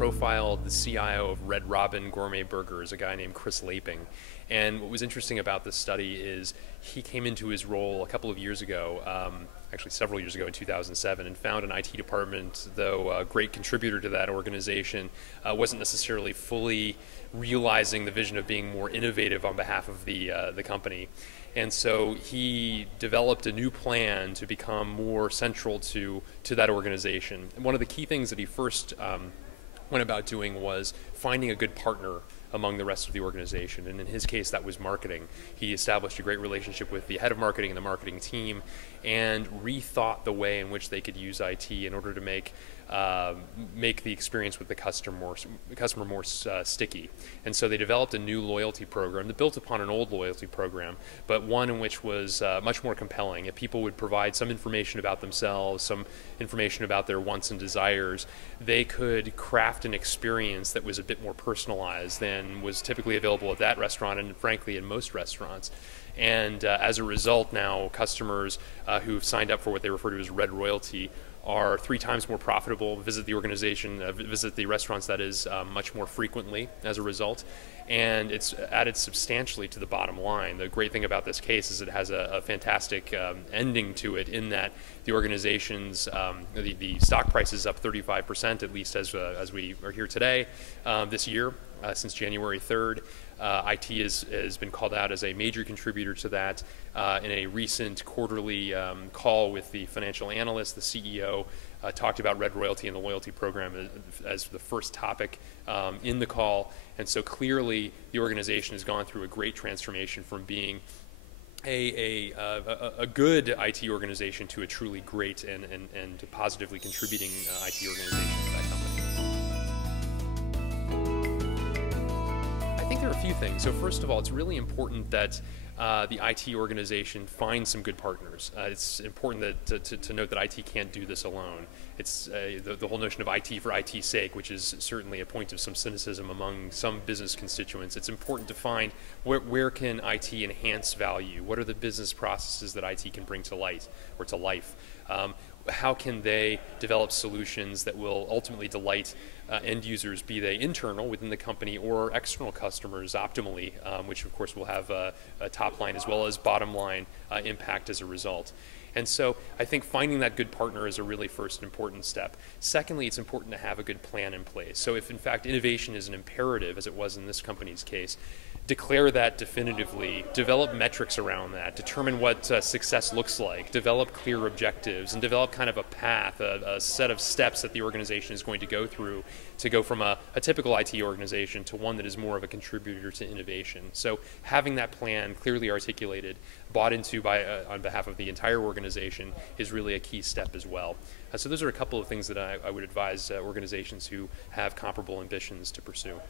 profiled the CIO of Red Robin Gourmet Burgers, a guy named Chris Laping. And what was interesting about this study is he came into his role a couple of years ago, actually several years ago in 2007, and found an IT department, though a great contributor to that organization, wasn't necessarily fully realizing the vision of being more innovative on behalf of the company. And so he developed a new plan to become more central to that organization. And one of the key things that he first went about doing was finding a good partner among the rest of the organization, and in his case that was marketing. He established a great relationship with the head of marketing and the marketing team and rethought the way in which they could use IT in order to make the experience with the customer more sticky. And so they developed a new loyalty program that built upon an old loyalty program, but one in which was much more compelling. If people would provide some information about themselves, some information about their wants and desires, they could craft an experience that was a bit more personalized than was typically available at that restaurant and frankly in most restaurants. And as a result now, customers who've signed up for what they refer to as Red Royalty are 3 times more profitable, visit the organization, visit the restaurants that is much more frequently as a result, and it's added substantially to the bottom line. The great thing about this case is it has a fantastic ending to it in that the organization's, the stock price is up 35% at least as we are here today, this year, since January 3rd. IT has been called out as a major contributor to that. In a recent quarterly call with the financial analyst, the CEO talked about Red Royalty and the loyalty program as the first topic in the call. And so clearly the organization has gone through a great transformation from being a good IT organization to a truly great and positively contributing IT organization to that company. I think there are a few things. So first of all, it's really important that the IT organization finds some good partners. It's important to note that IT can't do this alone. It's the whole notion of IT for IT's sake, which is certainly a point of some cynicism among some business constituents. It's important to find where can IT enhance value? What are the business processes that IT can bring to light or to life? How can they develop solutions that will ultimately delight end users, be they internal within the company or external customers optimally, which of course will have a top line as well as bottom line impact as a result. And so I think finding that good partner is a really first important step. Secondly, it's important to have a good plan in place. So if in fact innovation is an imperative, as it was in this company's case, declare that definitively, develop metrics around that, determine what success looks like, develop clear objectives, and develop kind of a path, a set of steps that the organization is going to go through to go from a typical IT organization to one that is more of a contributor to innovation. So having that plan clearly articulated, bought into on behalf of the entire organization is really a key step as well. So those are a couple of things that I would advise organizations who have comparable ambitions to pursue.